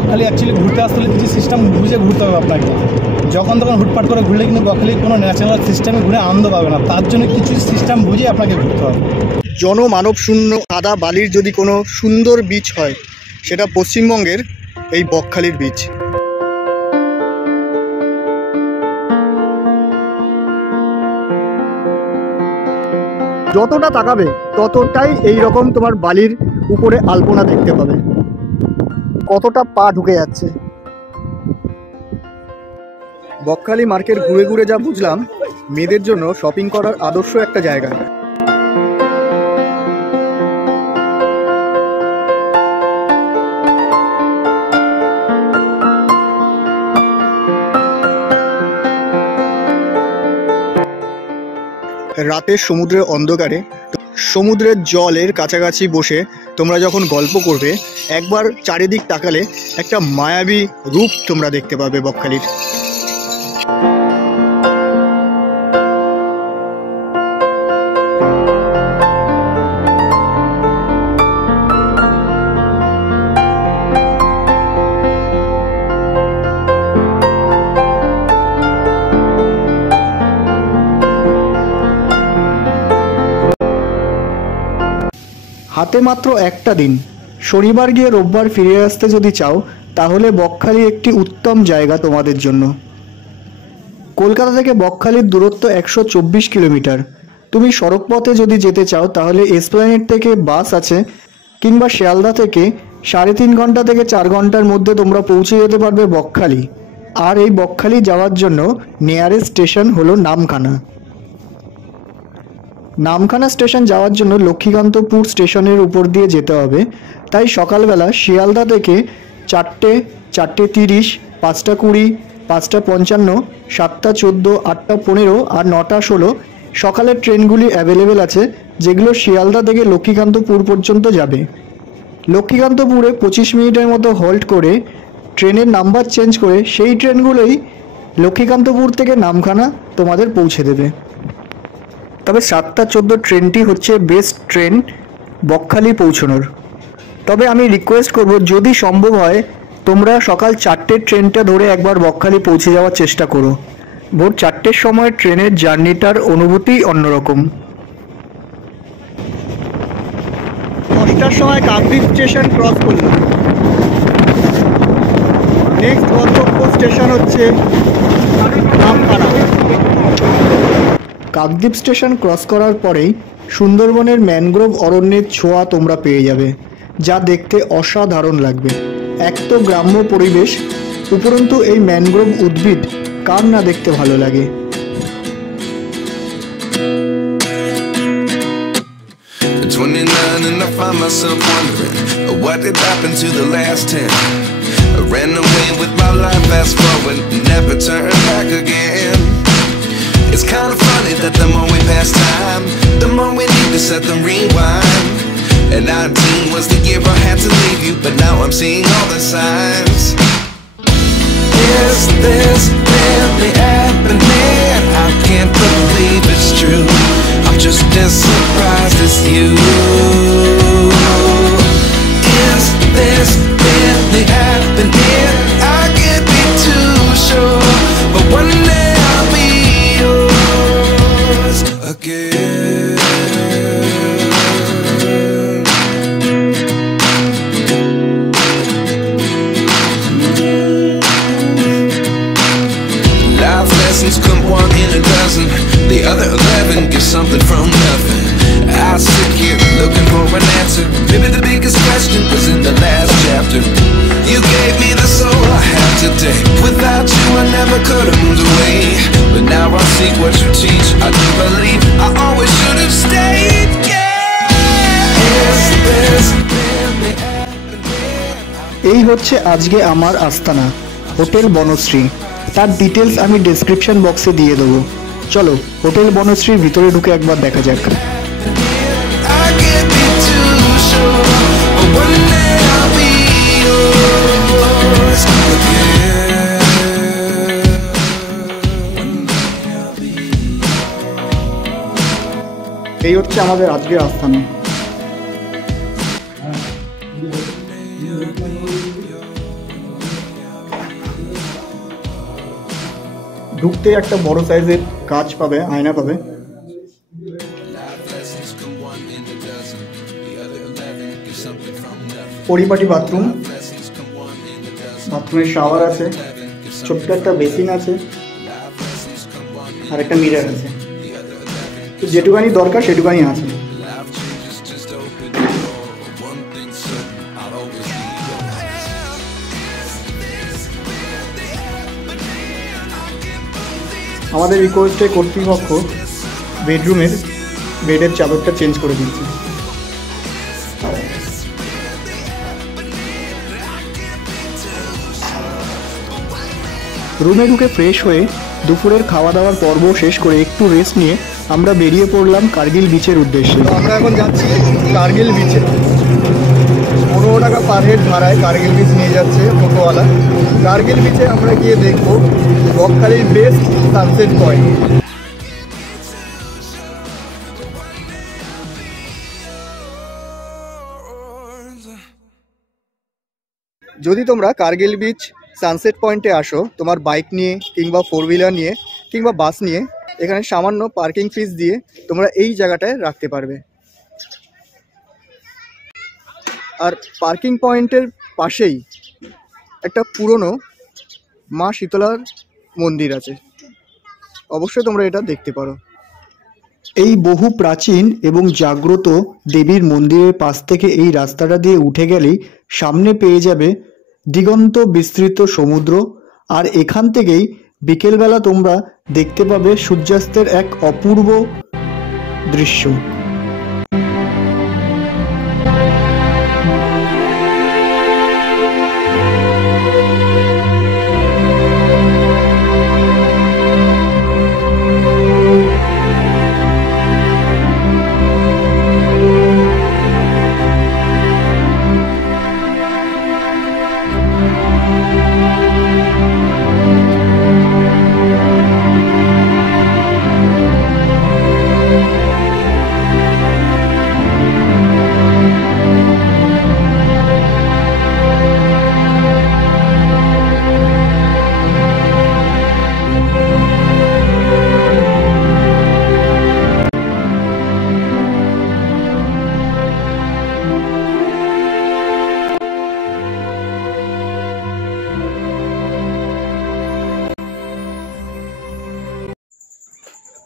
Bakkhali actually ঘুরতে আসতে হলে কিছু সিস্টেম বুঝে ঘুরতে হবে আপনাকে। যখন তখন হুটপাট করে ঘুরলে কিন্তু বকখালি কোনো ন্যাচারাল সিস্টেমে ঘুরে আনন্দ পাবে না, তার জন্য কিছু সিস্টেম বুঝে আপনাকে ঘুরতে হবে। জনমানব শূন্য সাদা বালির যদি কোনো সুন্দর বিচ হয়, সেটা পশ্চিমবঙ্গের এই বকখালির বিচ। যতটা তাকাবে ততটাই এই রকম তোমার বালির উপরে আলপনা দেখতে পাবে। কতটা পা ঢুকে যাচ্ছে। বকখালি মার্কেট ঘুরে ঘুরে যা বুঝলাম, মেয়েদের জন্য শপিং করার আদর্শ একটা জায়গা। রাতের সমুদ্রের অন্ধকারে সমুদ্রের জলের কাছাকাছি বসে তোমরা যখন গল্প করবে, একবার চারিদিক তাকালে একটা মায়াবী রূপ তোমরা দেখতে পাবে বকখালির। হাতে মাত্র একটা দিন, শনিবার গিয়ে রোববার ফিরে আসতে যদি চাও, তাহলে বকখালি একটি উত্তম জায়গা তোমাদের জন্য। কলকাতা থেকে বকখালির দূরত্ব 124 কিলোমিটার। তুমি সড়ক পথে যদি যেতে চাও তাহলে এসপ্ল্যানেড থেকে বাস আছে, কিংবা শিয়ালদা থেকে 3.5 ঘন্টা থেকে 4 ঘন্টার মধ্যে তোমরা পৌঁছে যেতে পারবে বকখালি। আর এই বকখালি যাওয়ার জন্য নিয়ারেস্ট স্টেশন হলো নামখানা। নামখানা স্টেশন যাওয়ার জন্য লক্ষ্মীকান্তপুর স্টেশনের উপর দিয়ে যেতে হবে। তাই সকালবেলা শিয়ালদা থেকে 4টে, 4:30, 5:20, 5:55, 7:14, 8:15 আর 9:16 সকালের ট্রেনগুলি অ্যাভেলেবেল আছে, যেগুলো শিয়ালদা থেকে লক্ষ্মীকান্তপুর পর্যন্ত যাবে। লক্ষ্মীকান্তপুরে 25 মিনিটের মতো হল্ট করে ট্রেনের নাম্বার চেঞ্জ করে সেই ট্রেনগুলোই লক্ষ্মীকান্তপুর থেকে নামখানা তোমাদের পৌঁছে দেবে। তবে 7:14 ট্রেনটি হচ্ছে বেস্ট ট্রেন বকখালি পৌঁছানোর। তবে আমি রিকোয়েস্ট করব, যদি সম্ভব হয় তোমরা সকাল 4টের ট্রেনটা ধরে একবার বকখালি পৌঁছে যাওয়ার চেষ্টা করো। ভোর 4টের সময় ট্রেনের জার্নিটার অনুভূতি অন্যরকম। 10টার সময় কাকদ্বীপ স্টেশন ক্রস করলাম। নেক্সট গন্তব্য স্টেশন হচ্ছে নামখানা। কাকদ্বীপ স্টেশন ক্রস করার পরেই সুন্দরবনের ম্যানগ্রোভ অরণ্যের ছোঁয়া তোমরা পেয়ে যাবে, যা দেখতে অসাধারণ লাগবে। এক তো গ্রাম্য পরিবেশ, উপরন্তু এই ম্যানগ্রোভ উদ্ভিদ কার না দেখতে ভালো লাগে। And I find myself wondering what did happen to the last 10. I ran away with my life, fast forward, never turn back again. It's kind of funny that the more we pass time, the more we need to set the rewind. And 19 was the year I had to leave you, but now I'm seeing all the signs. Is this really happening? I can't believe it's true. I'm just as surprised as you. Is this really happening? I can't be too sure, but one day I'll be yours again. Life lessons come one in a dozen. The other 11 get something from nothing. I sit here looking for an answer. Maybe the biggest question was in the last chapter. You gave me the soul I have today. Without you I never could have moved away. But now I see what you teach. I do believe I always should have stayed. Yeah. Is this really happening? এই হচ্ছে আজকে আমার আস্তানা, hotel Banasree. তার details আমি description বক্সে দিয়ে দেবো। চলো হোটেল বনশ্রীর ভিতরে ঢুকে একবার দেখা যাক। এই হচ্ছে আমাদের আজকের আস্তানা। ঢুকতে একটা বড় সাইজের কাঁচ পাবে, আয়না পাবে। পরিপাটি বাথরুম, বাথরুমের শাওয়ার আছে, ছোট্ট একটা বেসিন আছে আর একটা মিরর আছে। তো যেটুকানি দরকার সেটুকানি আছে। আমাদের রিকোয়েস্টে কর্তৃপক্ষ বেডরুমের বেডের চাদরটা চেঞ্জ করে দিচ্ছে। রুমে ঢুকে ফ্রেশ হয়ে দুপুরের খাওয়া দাওয়ার পর্ব শেষ করে একটু রেস্ট নিয়ে আমরা বেরিয়ে পড়লাম কার্গিল বিচের উদ্দেশ্যে। আমরা এখন যাচ্ছি কার্গিল বিচে। 15 টাকা পার হেড ভাড়ায় কার্গিল বিচ নিয়ে যাচ্ছে টোটোওয়ালা। কার্গিল বিচে আমরা গিয়ে দেখবো বকখালির বেস্ট সানসেট পয়েন্ট। যদি তোমরা কার্গিল বিচ সানসেট পয়েন্টে আসো তোমার বাইক নিয়ে কিংবা 4 হুইলার নিয়ে কিংবা বাস নিয়ে, এখানে সামান্য পার্কিং ফিস দিয়ে তোমরা এই জায়গাটায় রাখতে পারবে। আর পার্কিং পয়েন্টের পাশেই একটা পুরনো মা শীতলার মন্দির আছে, অবশ্যই তোমরা এটা দেখতে পারো। এই বহু প্রাচীন এবং জাগ্রত দেবীর মন্দিরের পাশ থেকে এই রাস্তাটা দিয়ে উঠে গেলেই সামনে পেয়ে যাবে দিগন্ত বিস্তৃত সমুদ্র। আর এখান থেকেই বিকেলবেলা তোমরা দেখতে পাবে সূর্যাস্তের এক অপূর্ব দৃশ্য।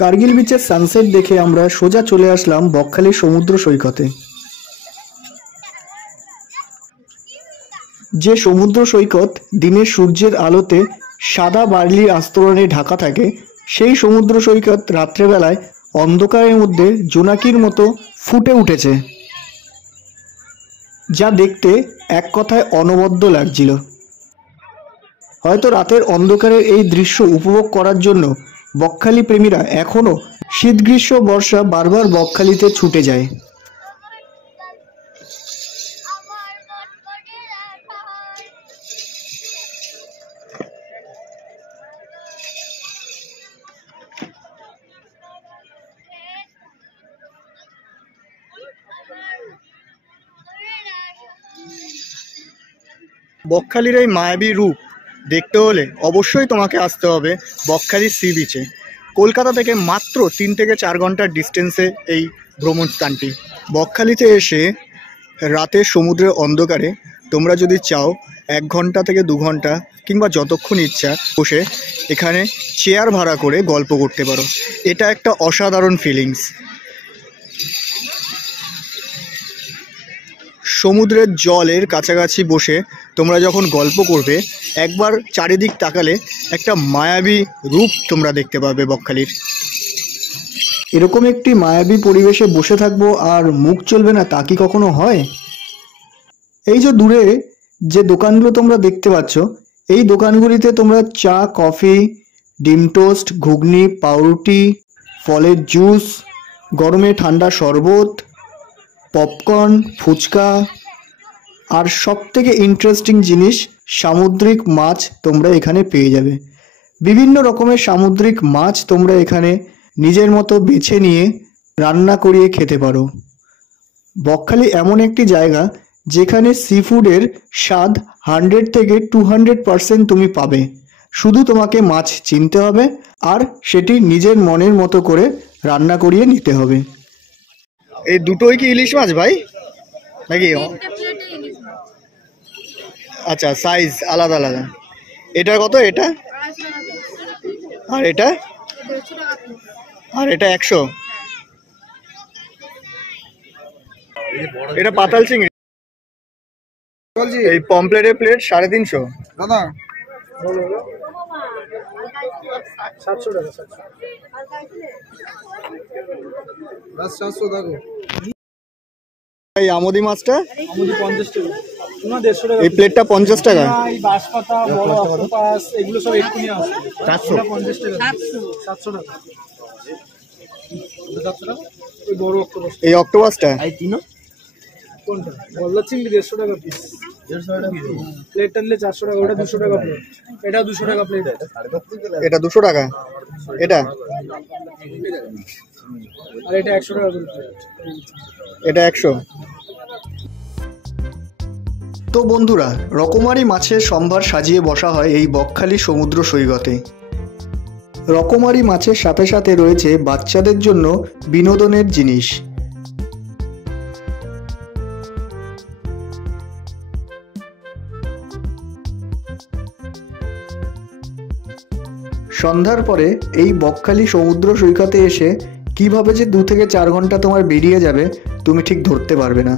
কার্গিল বিচের সানসেট দেখে আমরা সোজা চলে আসলাম বকখালি সমুদ্র সৈকতে। যে সমুদ্র সৈকত দিনের সূর্যের আলোতে সাদা বার্লির আস্তরণে ঢাকা থাকে, সেই সমুদ্র সৈকত রাত্রেবেলায় অন্ধকারের মধ্যে জোনাকির মতো ফুটে উঠেছে, যা দেখতে এক কথায় অনবদ্য লাগছিল। হয়তো রাতের অন্ধকারের এই দৃশ্য উপভোগ করার জন্য বকখালি প্রেমীরা এখনো শীত গ্রীষ্ম বর্ষা বারবার বকখালিতে ছুটে যায়। বকখালির এই মায়াবী রূপ দেখতে হলে অবশ্যই তোমাকে আসতে হবে বকখালি সি বিচে। কলকাতা থেকে মাত্র 3 থেকে 4 ঘন্টার ডিস্টেন্সে এই ভ্রমণ স্থানটি। বকখালিতে এসে রাতের সমুদ্রের অন্ধকারে তোমরা যদি চাও 1 ঘন্টা থেকে 2 ঘন্টা কিংবা যতক্ষণ ইচ্ছা বসে এখানে চেয়ার ভাড়া করে গল্প করতে পারো। এটা একটা অসাধারণ ফিলিংস। সমুদ্রের জলের কাছাকাছি বসে তোমরা যখন গল্প করবে, একবার চারিদিক তাকালে একটা মায়াবী রূপ তোমরা দেখতে পাবে বকখালির। এরকম একটি মায়াবী পরিবেশে বসে থাকবো আর মুখ চলবে না, তা কি কখনো হয়? এই যে দূরে যে দোকানগুলো তোমরা দেখতে পাচ্ছ, এই দোকানগুলিতে তোমরা চা, কফি, ডিম টোস্ট, ঘুগনি, পাউরুটি, ফলের জুস, গরমে ঠান্ডা শরবত, পপকর্ন, ফুচকা আর সবথেকে ইন্টারেস্টিং জিনিস সামুদ্রিক মাছ তোমরা এখানে পেয়ে যাবে। বিভিন্ন রকমের সামুদ্রিক মাছ তোমরা এখানে নিজের মতো বেছে নিয়ে রান্না করিয়ে খেতে পারো। বকখালি এমন একটি জায়গা যেখানে সি ফুডের স্বাদ 100 থেকে 200% তুমি পাবে। শুধু তোমাকে মাছ চিনতে হবে আর সেটি নিজের মনের মতো করে রান্না করিয়ে নিতে হবে। এই দুটোই কি ইলিশ মাছ ভাই নাকি? আচ্ছা, সাইজ আলাদা আলাদা। এটা কত? এটা আর এটা আর এটা 100। এটা পাতাল চিংড়ি। এই পমপ্লেটের প্লেট 350 দাদা। 700 টাকা। 700 দেখো। এই আমুদি মাছটা 50 টাকা। না 150 টাকা। এই প্লেটটা 50 টাকা। এই বাঁশপাতা, বড় অক্টোপাস এগুলো সব এক্ষুনি আসছে। 50 টাকা। 700 টাকা। 700 টাকা। ওই বড় অক্টোপাস। এই অক্টোপাসটা এই তিনো কোনটা? বললা চিংড়ি 150 টাকা পিস। 150 টাকা পিস। প্লেটটা নিলে 400 টাকা, ওটা 200 টাকা প্লেট। এটা 200 টাকা প্লেট। এটা 200 টাকা। এটা আর এটা 100 টাকা করে প্লেট। এটা 100। তো বন্ধুরা, রকমারি মাছের সম্ভার সাজিয়ে বসা হয় এই বকখালি সমুদ্র সৈকতে। রকমারি মাছের সাথে সাথে রয়েছে বাচ্চাদের জন্য বিনোদনের জিনিস। সন্ধ্যার পরে এই বকখালি সমুদ্র সৈকতে এসে কিভাবে যে 2 থেকে 4 ঘন্টা তোমার বেরিয়ে যাবে তুমি ঠিক ধরতে পারবে না।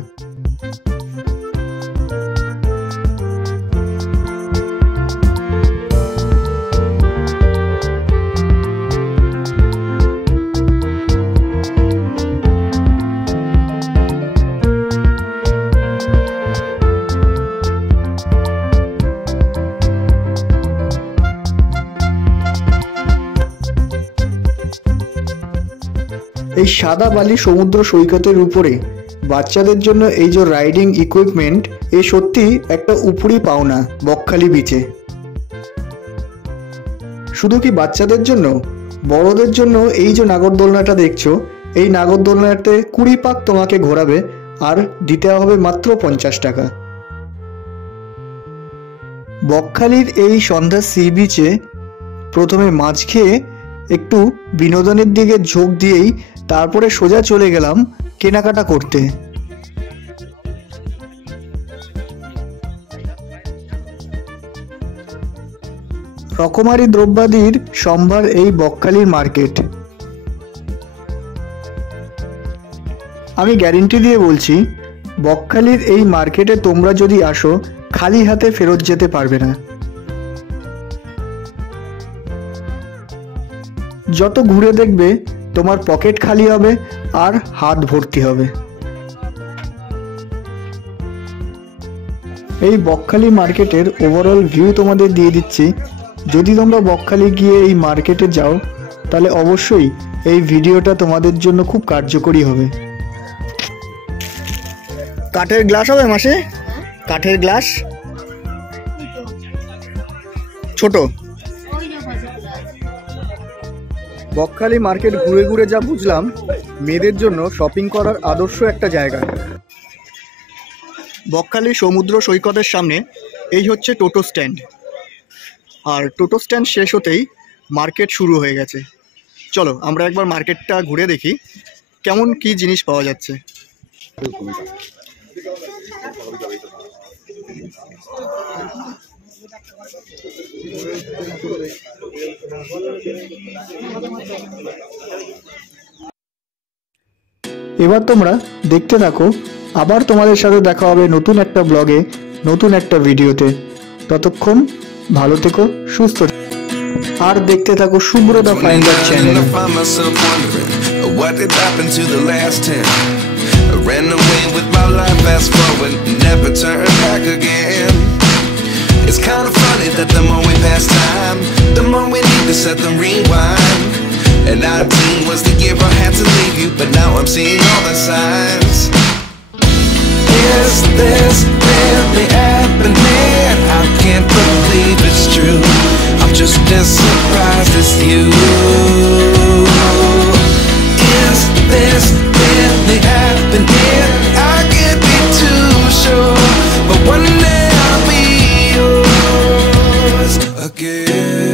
এই সাদা বালি সমুদ্র সৈকতের উপরে বাচ্চাদের জন্য এই যে রাইডিং ইকুইপমেন্ট, এই সত্যি একটা উপরি পাওনা বকখালি বিচে। শুধু কি বাচ্চাদের জন্য, বড়দের জন্য এই যে নাগরদোলনাটা দেখছো, এই নাগরদোলনাতে 20 পাক তোমাকে ঘোরাবে আর দিতে হবে মাত্র 50 টাকা। বকখালির এই সন্ধ্যা সি বিচে প্রথমে মাছ খেয়ে একটু বিনোদনের দিকে ঝোঁক দিয়েই তারপরে সোজা চলে গেলাম কেনাকাটা করতে। রকমারি দ্রব্যাদির সম্ভার এই বকখালির মার্কেট। আমি গ্যারেন্টি দিয়ে বলছি, বকখালির এই মার্কেটে তোমরা যদি আসো খালি হাতে ফেরত যেতে পারবে না। যত ঘুরে দেখবে তোমার পকেট খালি হবে আর হাত ভর্তি হবে। এই বকখালি মার্কেটের ওভারঅল ভিউ তোমাদের দিয়ে দিচ্ছি। যদি তোমরা বকখালি গিয়ে এই মার্কেটে যাও তাহলে অবশ্যই এই ভিডিওটা তোমাদের জন্য খুব কার্যকরী হবে। কাঠের গ্লাস হবে মাসে? কাঠের গ্লাস ছোট। বকখালি মার্কেট ঘুরে ঘুরে যা বুঝলাম, মেয়েদের জন্য শপিং করার আদর্শ একটা জায়গা। বকখালি সমুদ্র সৈকতের সামনে এই হচ্ছে টোটো স্ট্যান্ড, আর টোটো স্ট্যান্ড শেষ হতেই মার্কেট শুরু হয়ে গেছে। চলো আমরা একবার মার্কেটটা ঘুরে দেখি কেমন কি জিনিস পাওয়া যাচ্ছে। এবার তোমরা দেখতে থাকো, আবার তোমাদের সাথে দেখা হবে নতুন একটা ব্লগে, নতুন একটা ভিডিওতে। ততক্ষণ ভালো থেকো, সুস্থ থেকো, আর দেখতে থাকো Subrata finder channel. Ran away with my life, fast forward, never turn back again. It's kind of funny that the more we pass time, the more we need to set the rewind. And 19 was the year I had to leave you, but now I'm seeing all the signs. Is this really happening? I can't believe it's true. I'm just as surprised as you. Is this really happening? I can't be too sure, but one day I'll be yours again.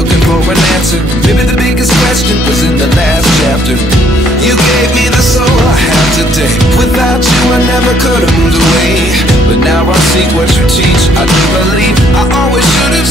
looking for an answer. Maybe the biggest question was in the last chapter. You gave me the soul I have today. Without you I never could have moved away. But now I see what you teach. I do believe I always should have